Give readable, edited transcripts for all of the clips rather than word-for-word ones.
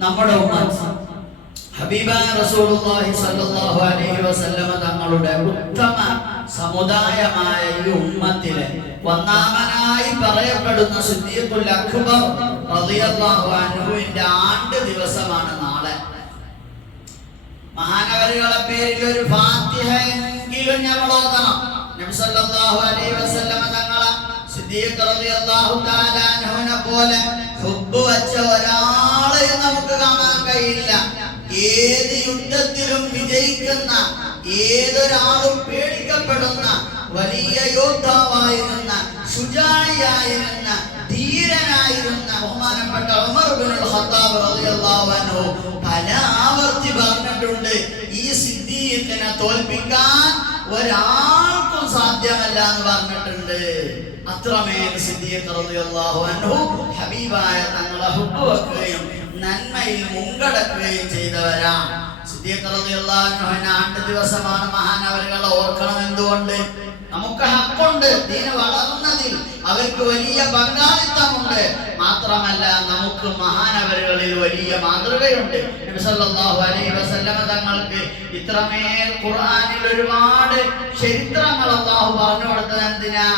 നമ്മുടെ ഹബീബായ റസൂലുള്ളാഹി സ്വല്ലല്ലാഹു അലൈഹി വസല്ലമ തങ്ങളുടെ ഉത്തമ സമുദായമായ ഈ ഉമ്മത്തിലെ ഒന്നാമനായി പറയപ്പെടുന്ന സിദ്ദീഖുൽ അക്ബർ റളിയല്ലാഹു അൻഹുവിന്റെ ആണ്ട് ദിവസമാണ് നാളെ. മഹാനവരുകളുടെ പേരിൽ ഒരു ഫാത്തിഹ എങ്കിലും നമ്മൾ ഓതണം. നബി സല്ലല്ലാഹു അലൈഹി വസല്ലമ തങ്ങളെ സിദ്ദീഖ് റളിയല്ലാഹു തആല അൻഹുവിനെ പോലെ ഹുബ്ബ് വെച്ച ഒരാളെയും നമുക്ക് കാണാൻ കഴിയില്ല. ഏത് യുദ്ധത്തിലും വിജയിക്കുന്ന, ഏതൊരാളും പേടിക്കപ്പെടുന്ന വലിയ യോദ്ധാവായിരുന്ന, ശുജാഇയായിരുന്ന, ധീരനായിരുന്ന ബഹുമാനപ്പെട്ട ഉമർ ഇബ്നുൽ ഖത്താബ് റളിയല്ലാഹു അൻഹു പല ആവർത്തി പറഞ്ഞിട്ടുണ്ട്, ഈ സിദ്ദീഖിനെ തോൽപ്പിക്കാൻ ഒരാൾക്കും സാധ്യമല്ല എന്ന് പറഞ്ഞിട്ടുണ്ട്. അത്രമേൽ സിദ്ദീഖ് റളിയല്ലാഹു അൻഹു ഹബീബായ തങ്ങളെ ഹുബ്ബ് വെക്കുകയും നന്മയിൽ മുൻകടക്കുകയും ചെയ്തവരാണ്. സിദ്ദീഖ് റളിയല്ലാഹു അൻഹുവിന്റെ ആണ്ട് ദിവസമാണ്. മഹാനവരുകളെ ഓർക്കണം. എന്തുകൊണ്ട്? നമുക്ക് ഹക്കുണ്ട്. ദീന് വളർന്നതിൽ അവർക്ക് വലിയ പങ്കാളിത്തമുണ്ട്. മാത്രമല്ല നമുക്ക് മഹാനവരുകളിൽ വലിയ മാതൃകയുണ്ട്. നബി സല്ലല്ലാഹു അലൈഹി വസല്ലമ തങ്ങൾക്ക് ഇത്രമേൽ ഖുർആനിൽ ഒരുപാട് ചരിത്രങ്ങൾ അല്ലാഹു പറഞ്ഞു കൊടുത്തത് എന്തിനാ?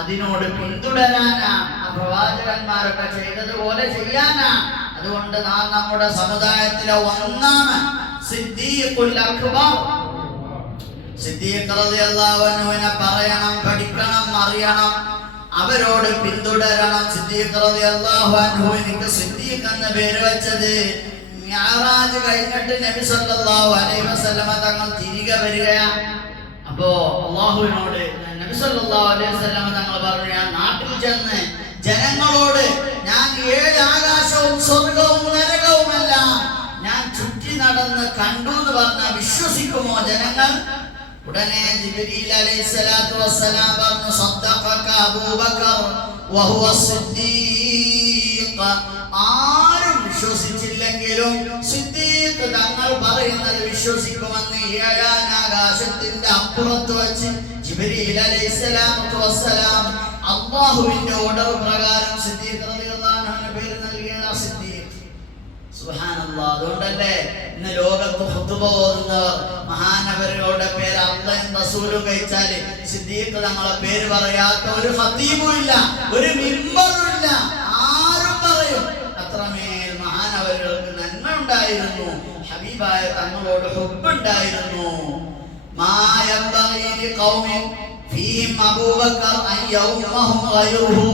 അതിനോട് പിന്തുടരാനാ. പ്രവാചകന്മാരൊക്കെ ചെയ്തതുപോലെ ചെയ്യാനാ. അതുകൊണ്ട് നാം നമ്മുടെ സമുദായത്തിലെ ഒന്നാണ് സിദ്ദീഖുൽ അക്ബർ. സിദ്ദീഖ് റളിയല്ലാഹു അൻഹുവിനെ പറയണം, പഠിക്കണം, അറിയണം, അവരോട് പിന്തുടരണം. സിദ്ദീഖ് റളിയല്ലാഹു അൻഹുവിന് സിദ്ദീഖ് എന്ന പേര് വെച്ചത് മിഅ്റാജ് കഴിഞ്ഞിട്ട് നബി സല്ലല്ലാഹു അലൈഹി വസല്ലമ തങ്ങൾ തിരികെ വരികയാണ്. അപ്പോ അല്ലാഹുവിനോട് നബി സല്ലല്ലാഹു അലൈഹി വസല്ലമ തങ്ങൾ പറഞ്ഞു, ഞാൻ നാട്ടിൽ ചെന്ന് ജനങ്ങളോട് ഞാൻ 7 ആകാശവും സ്വർഗവും നരകവുമെല്ലാം ഞാൻ ചുറ്റി നടന്ന് കണ്ടു എന്ന് പറഞ്ഞാൽ വിശ്വസിക്കുമോ ജനങ്ങൾ? ഉടനെ ജിബ്രീൽ അലൈഹിസ്സലാത്തു വസ്സലാം പറഞ്ഞു, സദ്ദഖക അബൂബക്കർ വഹുവ സിദ്ദീഖ്. ആരും വിശ്വസിച്ചില്ലെങ്കിലും സിദ്ദീഖ് തങ്ങൾ പറയുന്നത് വിശ്വസിക്കുമെന്ന് 7 ആകാശത്തിന്റെ അപ്പുറത്ത് വെച്ച് ജിബ്രീൽ അലൈഹിസ്സലാത്തു വസ്സലാം അല്ലാഹുവിന്റെ ഓർഡർ പ്രകാരം സിദ്ദീഖ് റളിയല്ലാഹു അൻഹുവിന്റെ പേര് നൽകിയ സിദ്ദീഖ്. സുബ്ഹാനല്ലാഹ്. അതുകൊണ്ടല്ലേ ഇന്ന് ലോകത്ത് ഖുതുബ ഓതുന്നവർ മഹാനവരുകളുടെ പേര് അല്ലാഹും റസൂലും കഴിച്ചാല് സിദ്ദീഖ് തങ്ങളെ പേര് പറയാത്ത ഒരു ഖതീബും ഇല്ല, ഒരു മിമ്പറും ഇല്ല. ആരും പറയും. അത്രമേൽ മഹാനവരുകൾക്ക് നന്മ ഉണ്ടായിരുന്നു, ഹബീബായ തങ്ങളോട് ഹുബ്ബ് ഉണ്ടായിരുന്നു. മാ യംബഗി ലിഖൗമിൻ ഫീഹിം അബൂബക്കർ അൻ യൗമഹും ഗൈറുഹു.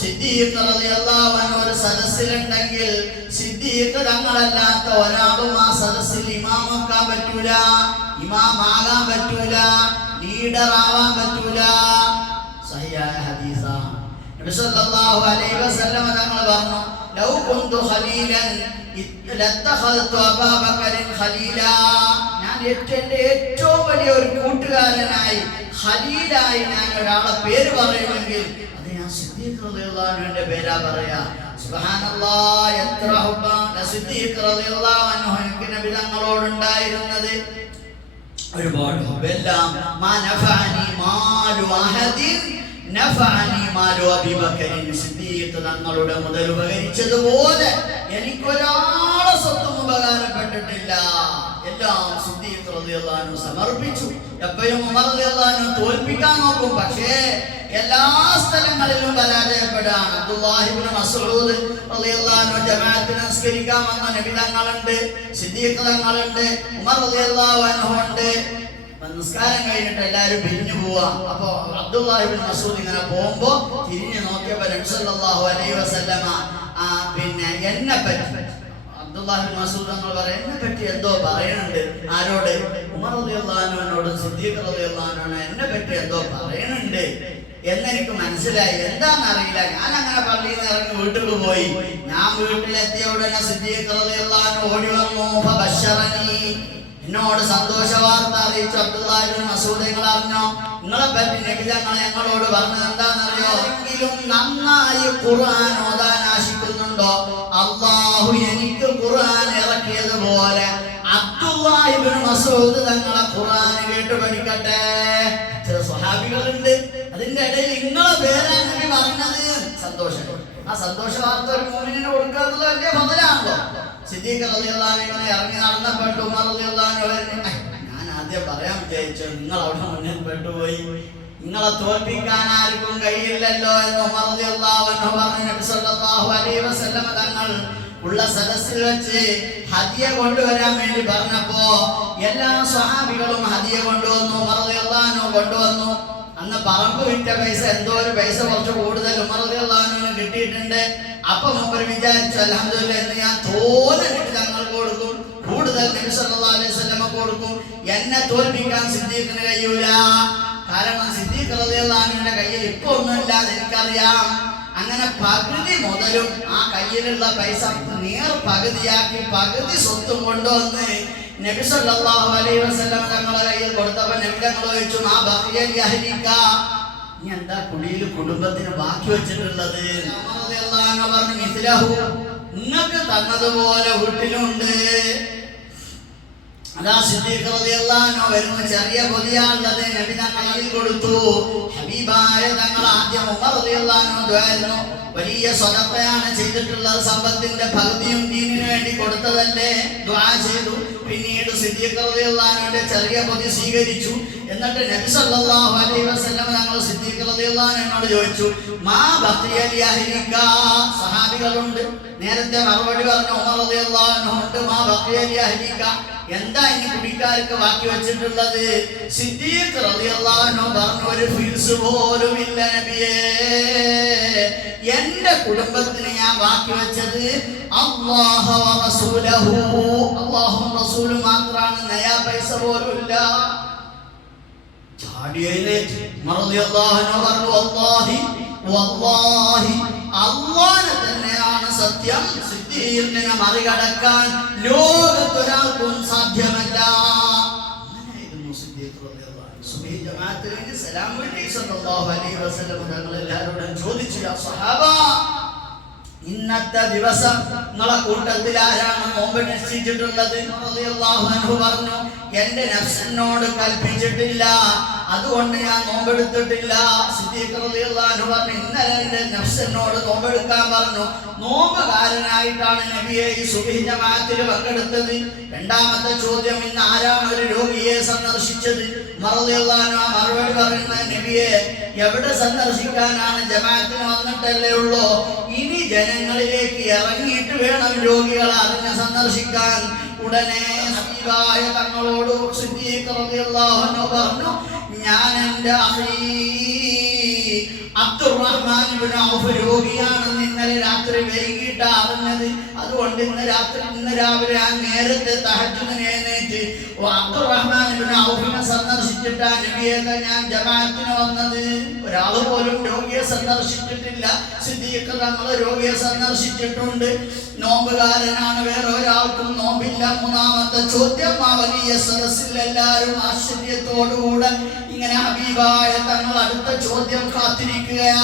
സിദ്ദീഖ് റളിയല്ലാഹു അൻഹു ഒരു സദസ്സിലുണ്ടെങ്കിൽ സിദ്ദീഖ് തങ്ങളല്ലാത്ത ഒരാളും ആ സദസ്സിൽ ഇമാമാക്കാൻ പറ്റൂല, ഇമാമാകാൻ പറ്റൂല, ലീഡർ ആവാൻ പറ്റൂല. സഹിഹായ ഹദീസാണ്. നബി സല്ലല്ലാഹു അലൈഹി വസല്ലം തങ്ങൾ പറഞ്ഞു, ലൗ കുന്തു ഖലീലൻ ലത്തഖൽതു അബൂബക്കറിൻ ഖലീലാ. ഞാൻ എന്റെ ഏറ്റവും വലിയ ഒരു കൂട്ടുകാരനായി, ഖലീലായി ഞാൻ ഒരാളെ പേര് പറയുമെങ്കിൽ അത് ഞാൻ സിദ്ദീഖ് റളിയല്ലാഹു അൻഹുവിന്റെ പേരാ പറയാ. സുബ്ഹാനല്ലാഹ്. എത്ര ഹുബ്ബാണ് സിദ്ദീഖ് റളിയല്ലാഹു അൻഹു നബി തങ്ങളോട് ഉണ്ടായിരുന്നത്. ഒരുപാട് ഹുബ്ബെല്ലാം. മാ നഫഅനി മാലു അഹദിൻ നഫഅനി മാലു അബൂബക്കറിൻ. സിദ്ദീഖ് തങ്ങളുടെ മുതൽ ഉപകരിച്ചതുപോലെ എനിക്കൊരാളെ സ്വത്തും ഉപകാരപ്പെട്ടിട്ടില്ല. എല്ലാം സിദ്ദീഖ് റളിയല്ലാഹു അൻഹു സമർപ്പിച്ചു. എപ്പോഴും ഉമർ റളിയല്ലാഹു അൻഹു തോൽപ്പിക്കാൻ നോക്കും, പക്ഷേ എല്ലാ സ്ഥലങ്ങളിലും പരാജയപ്പെടുകയാണ്. അബ്ദുല്ലാഹി ഇബ്നു മസ്ഊദ് റളിയല്ലാഹു അൻഹു ജമാഅത്തിന് നിസ്കരിക്കാൻ വന്ന നബി തങ്ങളുണ്ട്, സിദ്ദീഖ് തങ്ങളുണ്ട്, ഉമർ റളിയല്ലാഹു അൻഹു ഉണ്ട്. നിസ്കാരം കഴിഞ്ഞിട്ട് എല്ലാവരും പിരിഞ്ഞു പോവാ. അപ്പൊ അബ്ദുല്ലാഹി ഇബ്നു മസ്ഊദ് ഇങ്ങനെ പോകുമ്പോ തിരിഞ്ഞു നോക്കിയപ്പോ നബി സല്ലല്ലാഹു അലൈഹി വസല്ലമ പിന്നെ എന്നെ പറ്റി അബ്ദുല്ലാഹി ഇബ്നു മസ്ഊദ് തങ്ങൾ പറയാം, എന്നെ പറ്റി എന്തോ പറയുന്നുണ്ട്. ആരോട്? ഉമർ റളിയല്ലാഹു അൻഹുവിനോട് സിദ്ദീഖ് റളിയല്ലാഹു അൻഹു എന്നെ പറ്റി എന്തോ പറയുന്നുണ്ട് എന്നെനിക്ക് മനസ്സിലായി. എന്താണെന്നറിയില്ല. ഞാൻ അങ്ങനെ പള്ളിയിൽ നിന്ന് ഇറങ്ങി വീട്ടിൽ പോയി. ഞാൻ വീട്ടിലെത്തിയ ഉടനെ സിദ്ദീഖ് റളിയല്ലാഹു അൻഹു ഓടി വന്നു. ഫബശറനി. എന്നോട് സന്തോഷ വാർത്ത അറിയിച്ചു. അബ്ദുല്ലാഹി ഇബ്നു മസ്ഊദ് നിങ്ങൾ അറിഞ്ഞോ? നിങ്ങളെ പറ്റി നബി തങ്ങൾ ഞങ്ങളോട് പറഞ്ഞത് എന്താണെന്നറിയോ? എങ്കിലും നന്നായി ഖുർആൻ ഓതാൻ ആശിക്കുന്നുണ്ടോ? അല്ലാഹു എനിക്ക് ഖുർആൻ ഇറക്കിയതുപോലെ അബ്ദുല്ലാഹി ഇബ്നു മസ്ഊദ് തങ്ങളെ ഖുർആൻ കേട്ട് പഠിക്കട്ടെ. ചില സ്വഹാബികളുണ്ട്, അതിന്റെ ഇടയിൽ നിങ്ങളെ പേരാണ് നബി പറഞ്ഞത്. സന്തോഷം. ആ സന്തോഷ വാർത്ത ഒരു മുഅ്മിനിന് കൊടുക്കുക എന്നുള്ളത് വലിയ ഫضലാണല്ലോ. സിദ്ദീഖ് റളിയല്ലാഹു അൻഹു ഇങ്ങനെ ഇറങ്ങി നടന്നപ്പോൾ ഉമർ റളിയല്ലാഹു അൻഹു പറഞ്ഞു, ഞാൻ ആദ്യം പറയാൻ വിചാരിച്ചു നിങ്ങൾ അവിടെ മുന്നിൽ പെട്ടുപോയി, നിങ്ങളെ തോൽപ്പിക്കാൻ ആർക്കും കഴിയില്ലല്ലോ എന്ന് ഉമർ റളിയല്ലാഹു അൻഹു പറഞ്ഞു. നബി സല്ലല്ലാഹു അലൈഹി വസല്ലം തങ്ങൾ ഉള്ള സദസ്സിൽ വെച്ച് ഹദിയ കൊണ്ടുവരാൻ വേണ്ടി പറഞ്ഞപ്പോ എല്ലാ സ്വഹാബികളും ഹദിയ കൊണ്ടുവന്നു. ഉമർ റളിയല്ലാഹു അൻഹു കൊണ്ടുവന്നു. അന്ന് പറമ്പ് വിറ്റ പൈസ എന്തോ ഒരു പൈസ കുറച്ച് കൂടുതൽ ഉമർ റളിയല്ലാഹു അൻഹുവിന് കിട്ടിയിട്ടുണ്ട്. അപ്പൊ മൂപ്പർ വിചാരിച്ചു, അൽഹംദുലില്ലാഹ് എന്ന് ഞാൻ തോന്നിട്ട് തങ്ങൾക്ക് കൊടുക്കും, കൂടുതൽ നബി സല്ലല്ലാഹു അലൈഹി വസല്ലം കൊടുക്കും. എന്നെ തോൽപ്പിക്കാൻ സിദ്ദീഖിന് കഴിയൂല. കാരണം സിദ്ദീഖ് റളിയല്ലാഹു അൻഹുവിന്റെ കയ്യിൽ ഇപ്പൊ ഒന്നുമില്ലാതെ എനിക്കറിയാം. അങ്ങനെ പകുതി മുതലും ആ കയ്യിലുള്ള പൈസ നേർ പകുതിയാക്കി പകുതി സ്വത്തും കൊണ്ടുവന്ന് നബി സല്ലല്ലാഹു അലൈഹി വസല്ലം തങ്ങളുടെ കയ്യിൽ കൊടുത്തപ്പോൾ നബി തങ്ങൾ ചോദിച്ചു, മാ ബഖിയ ലി അഹ്ലിക, നീ എന്താ കുടിയിൽ കുടുംബത്തിന് ബാക്കി വെച്ചിട്ടുള്ളത്? പറഞ്ഞു, മിസ്ലഹു, നിങ്ങൾക്ക് തന്നതുപോലെ വീട്ടിലുണ്ട്. അതാ സിദ്ദീഖ് റളിയല്ലാഹു അൻഹു വരുന്ന ചെറിയ പൊതിയാണുള്ളത്. നബി തങ്ങളിൽ കൊടുത്തു. ഹബീബായ തങ്ങൾ ആദ്യം ഉമർ റളിയല്ലാഹു അൻഹു ദുആയിരുന്നു. വലിയ സ്വതക്കയാണ് ചെയ്തിട്ടുള്ളത്, സമ്പത്തിന്റെ പകുതിയും ദീനിനു വേണ്ടി കൊടുത്തതല്ലേ, ദുആ ചെയ്തു. പിന്നീട് സിദ്ദീഖ് റളിയല്ലാഹു അൻഹുവിന്റെ ചെറിയ പൊതി സ്വീകരിച്ചു. എന്നിട്ട് നബി സല്ലല്ലാഹു അലൈഹി വസല്ലം തങ്ങൾ സിദ്ദീഖ് റളിയല്ലാഹു അൻഹുവിനോട് ചോദിച്ചു, മാ ബഖിയ ലി അഹ്ലിക, സഹാബികളുണ്ട്. നേരത്തെ മറുപടി പറഞ്ഞു ഉമർ റളിയല്ലാഹു അൻഹു ഉണ്ട്. മാ ബഖിയ ലി അഹ്ലിക, എന്താ ഇനി കുടിക്കാർക്ക് ബാക്കി വെച്ചിട്ടുള്ളത്? സിദ്ദീഖ് റളിയല്ലാഹു അൻഹു പറഞ്ഞു, ഒരു ഫിൽസ് പോലും ഇല്ല നബിയേ, എന്റെ കുടുംബത്തിന് ഞാൻ ബാക്കി വെച്ചത് അല്ലാഹു വ റസൂലഹു, അല്ലാഹുവും റസൂലും മാത്രമാണ്, നയാ പൈസ പോലും ഇല്ല. ചാടി എഴുന്നേറ്റ് റളിയല്ലാഹു അൻഹു പറഞ്ഞു, വല്ലാഹി വല്ലാഹി, അല്ലാഹു തന്നെയാണ് സത്യം, സിദ്ദീഖിനെ മറികടക്കാൻ ലോകത്തൊരാൾക്കും സാധ്യമല്ല. അങ്ങനെയായിരുന്നു സിദ്ദീഖ് റളിയല്ലാഹു അൻഹു. സുബഹി ജമാഅത്തിന് വേണ്ടി സലാം വീട്ടി സല്ലല്ലാഹു അലൈഹി വസല്ലം തങ്ങൾ എല്ലാവരോടും ചോദിച്ചു, യാ സഹാബ, ഇന്നത്തെ ദിവസം നിങ്ങളെ കൂട്ടത്തിൽ ആരാണ് നോമ്പ് നിശ്ചയിച്ചിട്ടുള്ളത്? റളിയല്ലാഹു അൻഹു പറഞ്ഞു, എന്റെ നഫ്സിനോട് കൽപ്പിച്ചിട്ടില്ല, അതുകൊണ്ട് ഞാൻ നോമ്പെടുത്തിട്ടില്ല. സിദ്ദീഖ് റളിയല്ലാഹു അൻഹു പറഞ്ഞു, ഇന്നലെ എന്റെ നഫ്സിനോട് നോമ്പെടുക്കാൻ പറഞ്ഞു. നോമ്പുകാരനായിട്ടാണ് നബിയെ ഈ സുബഹി ജമാഅത്തിൽ പങ്കെടുത്തത്. രണ്ടാമത്തെ ചോദ്യം, ഇന്ന് ആരാണ് ഒരു രോഗിയെ സന്ദർശിച്ചത്? റളിയല്ലാഹു അൻഹു മറുപടി പറയുന്നത്, നബിയെ എവിടെ സന്ദർശിക്കാനാണ്, ജമാഅത്തിന് വന്നിട്ടല്ലേ ഉള്ളൂ, ഇനി ജനങ്ങളിലേക്ക് ഇറങ്ങിയിട്ട് വേണം രോഗികളെ അറിഞ്ഞ് സന്ദർശിക്കാൻ. ഉടനെ ഹബീബായ തങ്ങളോട് സിദ്ദീഖ് റളിയല്ലാഹു അൻഹു പറഞ്ഞു, ഞാൻ എൻ്റെ അബ്ദുറഹ്മാൻ ഇബ്നു ഔഫ് രോഗിയാണെന്ന് ഇന്നലെ രാത്രി വൈകിട്ട് അറിഞ്ഞത്. അതുകൊണ്ട് ഇന്ന് രാവിലെ ഞാൻ നേരത്തെ തഹജ്ജുദിന് എഴുന്നേറ്റ് അബ്ദുറഹ്മാൻ ഇബ്നു ഔഫിനെ സന്ദർശിച്ചിട്ടാണ് നബിയെ ഞാൻ ജമാഅത്തിന് വന്നത്. ഒരാൾ പോലും രോഗിയെ സന്ദർശിച്ചിട്ടില്ല. സിദ്ദീഖ് തങ്ങൾ രോഗിയെ സന്ദർശിച്ചിട്ടുണ്ട്. നോമ്പുകാരനാണ്, വേറെ ഒരാൾക്കും നോമ്പില്ല. മൂന്നാമത്തെ ചോദ്യം, ആ വലിയ സദസ്സിൽ എല്ലാവരും ആശ്ചര്യത്തോടുകൂടെ ഇങ്ങനെ ഹബീബായ തങ്ങൾ അടുത്ത ചോദ്യം കാത്തിരിക്കുകയാ.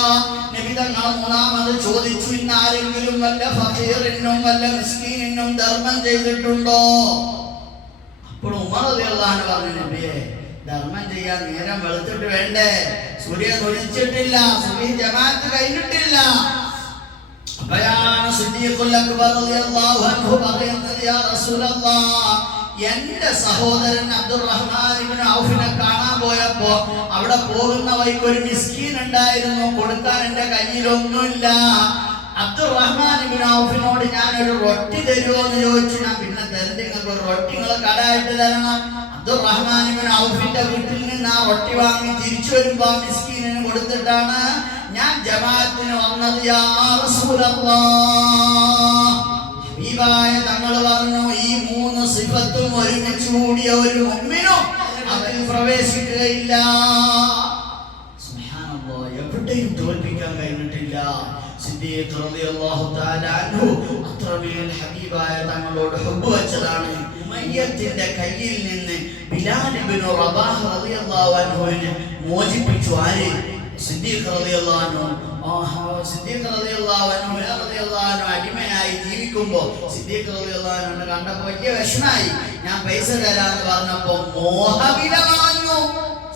നബി തങ്ങൾ മൂന്നാമത് ചോദിച്ചു, ഇന്നാരെങ്കിലും വല്ല ഫഖീറിനും വല്ല മിസ്കീനിനും ധർമ്മം ചെയ്തിട്ടുണ്ടോ? അപ്പോൾ ഉമർ റളിയല്ലാഹു അൻഹു പറഞ്ഞു, നബിയെ ധർമ്മം ചെയ്യാൻ നേരം വെളുത്തിട്ട് വേണ്ടേ, സൂര്യൻ ഉദിച്ചിട്ടില്ല, സുബഹി ജമാഅത്ത് കഴിഞ്ഞിട്ടില്ല. അപ്പോഴാണ് സിദ്ദീഖുൽ അക്ബർ റളിയല്ലാഹു അൻഹു പറയുന്നത്, യാ റസൂലല്ലാഹ്, എന്റെ സഹോദരൻ അബ്ദുറഹ്മാൻ ഇബ്നു ഔഫിനെ കാണാൻ പോയപ്പോ അവിടെ പോകുന്ന വഴിക്ക് ഒരു മിസ്കീൻ ഉണ്ടായിരുന്നു, കൊടുക്കാൻ എന്റെ കയ്യിലൊന്നുമില്ല. അബ്ദുറഹ്മാൻ ഇബ്നു ഔഫിനോട് ഞാൻ ഒരു റൊട്ടി തരുമോ എന്ന് ചോദിച്ചു. ഞാൻ പിന്നെ തരണ്ട, നിങ്ങൾക്ക് ഒരു റൊട്ടി നിങ്ങൾ കടായിട്ട് തരണം. അബ്ദുറഹ്മാൻ ഇബ്നു ഔഫിന്റെ വീട്ടിൽ നിന്ന് ആ റൊട്ടി വാങ്ങി തിരിച്ചു വരുമ്പോ മിസ്കീനിന് കൊടുത്തിട്ടാണ് ഞാൻ ജമാഅത്തിന് വന്നത്. യാ റസൂലല്ലാഹ്, ഹബീബായ തങ്ങൾ പറഞ്ഞു, ഈ മൂന്ന് സിഫത്തും ഒരുമിച്ച് കൂടിയ ഒരു മുഅ്മിനും അതിൽ പ്രവേശിക്കുകയില്ല. സുബ്ഹാനല്ലാഹ്, എവിടെയും തോൽപ്പിക്കാൻ കഴിഞ്ഞിട്ടില്ല. സിദ്ദീഖ് റളിയല്ലാഹു തആല അൻഹു അത്രമേൽ ഹബീബായ തങ്ങളോട് ഹുബ്ബ് വെച്ചതാണ്. ഉമയ്യത്തിന്റെ കയ്യിൽ നിന്ന് ബിലാൽ ഇബ്നു റബാഹ് റളിയല്ലാഹു അൻഹുവിനെ മോചിപ്പിച്ചു. ആര്? സിദ്ദീഖ് റളിയല്ലാഹു അൻഹു. സിദ്ദീഖ് റളിയല്ലാഹു അൻഹു അടിമയായി ജീവിക്കുമ്പോ സിദ്ദീഖ് റളിയല്ലാഹു അൻഹു കണ്ടപ്പോ വലിയ വിഷമായി. ഞാൻ പൈസ തരാന്ന് പറഞ്ഞപ്പോ മോഹവില പറഞ്ഞു.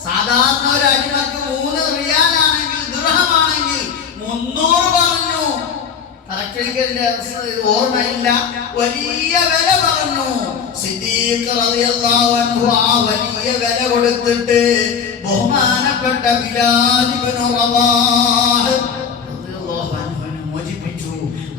സാധാരണ ഒരു അടിമക്ക് 3 റിയാലാണെങ്കിൽ ദിർഹമാണെങ്കിൽ 300 പറഞ്ഞു. ഓർമ്മയില്ല. വലിയ വില പറഞ്ഞു സിദ്ദീഖ് റളിയല്ലാഹു അൻഹു. ആ വലിയ വില കൊടുത്തിട്ട് ബഹുമാനപ്പെട്ട ബിലാൽ ഇബ്നു റബാഹ് റളിയല്ലാഹു അൻഹുവിനെ മോചിപ്പിച്ചു.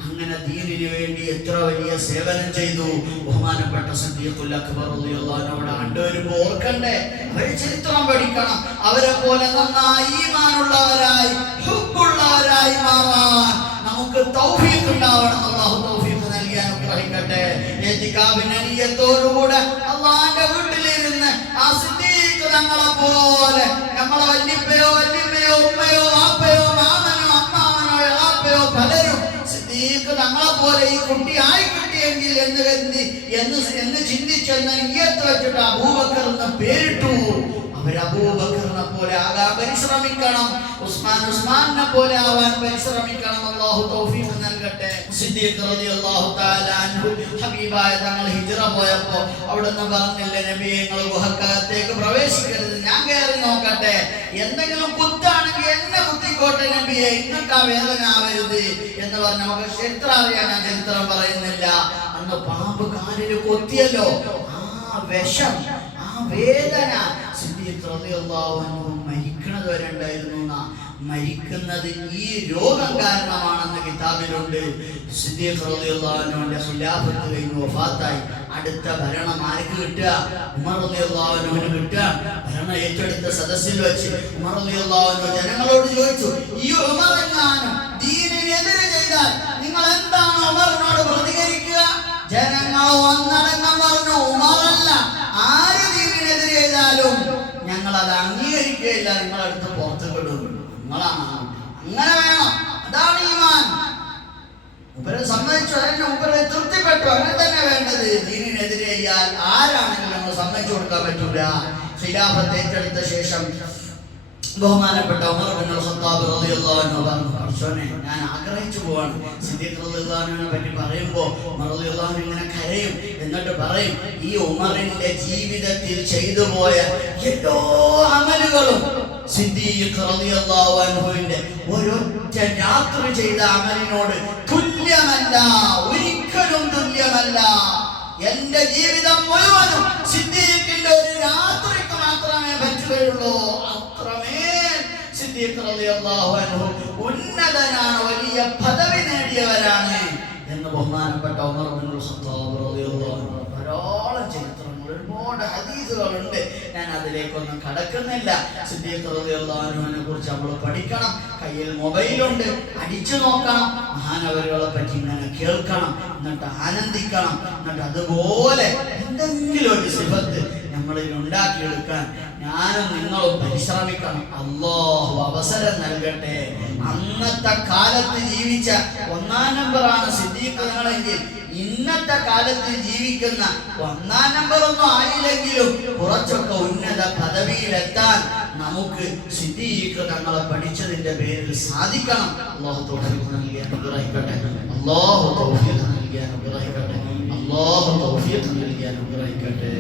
അങ്ങനെ ദീനിനു വേണ്ടി എത്ര വലിയ സേവനം ചെയ്തു ബഹുമാനപ്പെട്ട സിദ്ദീഖുൽ അക്ബർ റളിയല്ലാഹു അൻഹു. അവിടെ കണ്ടുവരുമ്പോൾ ഓർക്കണ്ടേ, അവരെ ചരിത്രം പഠിക്കണം. അവരെ പോലെ നന്നായി ഈമാനുള്ളവരായി ഹുബ്ബുള്ളവരായി മാറാൻ നമുക്ക് തൗഫീഖ് ഉണ്ടാവണം. അല്ലാഹു തൗഫീഖ് നൽകി അനുഗ്രഹിക്കട്ടെ. ഇത്തികാഫിന്റെ നിയ്യത്തോടുകൂടെ അല്ലാഹുവിന്റെ വീട്ടിലിരുന്ന് ആ സിദ്ദീഖ് തങ്ങളെ പോലെ നമ്മളെ വല്ലിപ്പയോ വല്ലിമ്മയോ ഉമ്മയോ വാപ്പയോ മാമനോ അമ്മാവനോ എളാപ്പയോ പലരും സിദ്ദീഖ് തങ്ങളെ പോലെ ഈ കുട്ടി ആയി കിട്ടിയെങ്കിൽ എന്ന് ചിന്തിച്ചെന്ന് നിയ്യത്ത് വെച്ചിട്ട് അബൂബക്കർ എന്ന് പേരിട്ടു. അവർ അബൂബക്കറിനെ പോലെ ആകാൻ പരിശ്രമിക്കണം. ഉസ്മാനെ പോലെ ആവാൻ പരിശ്രമിക്കണം. അല്ലാഹു തൗഫീഖ് നൽകട്ടെ. സിദ്ദീഖ് റളിയല്ലാഹു തആല അൻഹു ഹബീബായ തങ്ങൾ ഹിജ്റ പോയപ്പോ അവിടുന്ന് പറഞ്ഞില്ലേ, നബിയെ നിങ്ങൾ ഗുഹക്കകത്തേക്ക് പ്രവേശിക്കരുത്, ഞാൻ കയറി നോക്കട്ടെ, എന്തെങ്കിലും കുത്താണെങ്കിൽ എന്നെ കുത്തിക്കോട്ടെ നബിയെ, ഇന്നൊക്കെ ആ വേദന ആവരുത് എന്ന് പറഞ്ഞ് നമുക്ക് ചരിത്രം അറിയാൻ ഞാൻ ചരിത്രം പറയുന്നില്ല. അന്ന് പാമ്പ് കാലിൽ കൊത്തിയല്ലോ, ആ വിഷം, ആ വേദന സിദ്ദീഖ് റളിയല്ലാഹു അൻഹു മരിക്കുന്നത് വരെ ഉണ്ടായിരുന്നു. മരിക്കുന്നത് ഈ രോഗം കാരണമാണെന്ന് കിതാബിലുണ്ട്. സിദ്ദീഖ് റളിയല്ലാഹു അൻഹുവിന്റെ ഖിലാഫത്ത് കഴിഞ്ഞു വഫാത്തായി. അടുത്ത ഭരണം ആർക്ക് കിട്ടുക? ഉമർ റളിയല്ലാഹു അൻഹുവിന് കിട്ടുക. ഭരണം ഏറ്റെടുത്ത സദസ്സിൽ വെച്ച് ഉമർ റളിയല്ലാഹു അൻഹു ജനങ്ങളോട് ചോദിച്ചു, ഈ ഉമർ എങ്ങാനും ദീനിനെതിരെ ചെയ്താൽ നിങ്ങൾ എന്താണ് ഉമറിനോട് പ്രതികരിക്കുക? ജനങ്ങൾ ഒന്നടങ്കം പറഞ്ഞു, ഉമറല്ല, ആര് ദീനിനെതിരെ ചെയ്താലും ഞങ്ങൾ അത് അംഗീകരിക്കുകയില്ല, നിങ്ങളടുത്ത് പുറത്തു വിടും, നിങ്ങളാണ്. അങ്ങനെ വേണം, അതാണ് ഈമാൻ. ഉപരെ സമ്മതിച്ചു, അതിന് ഉപരെ തൃപ്തിപ്പെട്ടു, അങ്ങനെ തന്നെ വേണ്ടത്. ദീനിനെതിരെ ചെയ്യാൻ ആരാണെങ്കിലും നമ്മൾ സമ്മതിച്ചു കൊടുക്കാൻ പറ്റൂല. ഖിലാഫത്ത് ഏറ്റെടുത്ത ശേഷം ബഹുമാനപ്പെട്ട ഉമർ ഇബ്നുൽ ഖത്താബ് റളിയല്ലാഹു അൻഹു പറഞ്ഞു, പടച്ചോനെ ഞാൻ ആഗ്രഹിച്ചു പോവാണ്. സിദ്ദീഖ് റളിയല്ലാഹു അൻഹുവിനെ പറ്റി പറയുമ്പോൾ ഉമർ റളിയല്ലാഹു അൻഹു ഇങ്ങനെ കരയും. എന്നിട്ട് പറയും, ഈ ഉമറിന്റെ ജീവിതത്തിൽ ചെയ്തു പോയ എല്ലാ അമലുകളും സിദ്ദീഖ് റളിയല്ലാഹു അൻഹുവിന്റെ ഒരൊറ്റ രാത്രി ചെയ്ത അമലിനോട് തുല്യമല്ല, ഒരിക്കലും തുല്യമല്ല. എന്റെ ജീവിതം മുഴുവനും സിദ്ദീഖിന്റെ ഒരു രാത്രിക്ക് മാത്രമേ പറ്റുകയുള്ളൂ. അത്രമേൽ സിദ്ദീഖ് റളിയല്ലാഹു അൻഹു ഉന്നതനാണ്, വലിയ പദവി നേടിയവരാണ് എന്ന് ബഹുമാനപ്പെട്ട ഉമർ ഇബ്നുൽ ഖത്താബ് റളിയല്ലാഹു അൻഹു. ധാരാളം ചരിത്രങ്ങൾ, ഒരുപാട് ഹദീസുകളുണ്ട്, ഞാൻ അതിലേക്കൊന്നും കടക്കുന്നില്ല. സിദ്ദീഖ് റളിയല്ലാഹു അൻഹുവിനെ കുറിച്ച് നമ്മൾ പഠിക്കണം. കയ്യിൽ മൊബൈലുണ്ട്, അടിച്ചു നോക്കണം, മഹാനവരുകളെ പറ്റി ഇങ്ങനെ കേൾക്കണം, എന്നിട്ട് ആനന്ദിക്കണം. എന്നിട്ട് അതുപോലെ എന്തെങ്കിലും ഒരു സിഫത്ത് നമ്മളിൽ ഉണ്ടാക്കിയെടുക്കാൻ ഞാനും നിങ്ങളും പരിശ്രമിക്കണം. അല്ലാഹു അവസരം നൽകട്ടെ. അന്നത്തെ കാലത്ത് ജീവിച്ച ഒന്നാം നമ്പറാണ് സിദ്ദീഖ് തങ്ങളെങ്കിൽ ഇന്നത്തെ കാലത്ത് ജീവിക്കുന്ന ഒന്നാം നമ്പർ ഒന്നും ആയില്ലെങ്കിലും കുറച്ചൊക്കെ ഉന്നത പദവിയിലെത്താൻ നമുക്ക് സിദ്ദീഖ് തങ്ങളെ പഠിച്ചതിന്റെ പേരിൽ സാധിക്കണം. അല്ലാഹു തൗഫീഖ് നൽകി അനുഗ്രഹിക്കട്ടെ. അല്ലാഹു തൗഫീഖ് നൽകി അനുഗ്രഹിക്കട്ടെ. അല്ലാഹു തൗഫീഖ് നൽകി അനുഗ്രഹിക്കട്ടെ.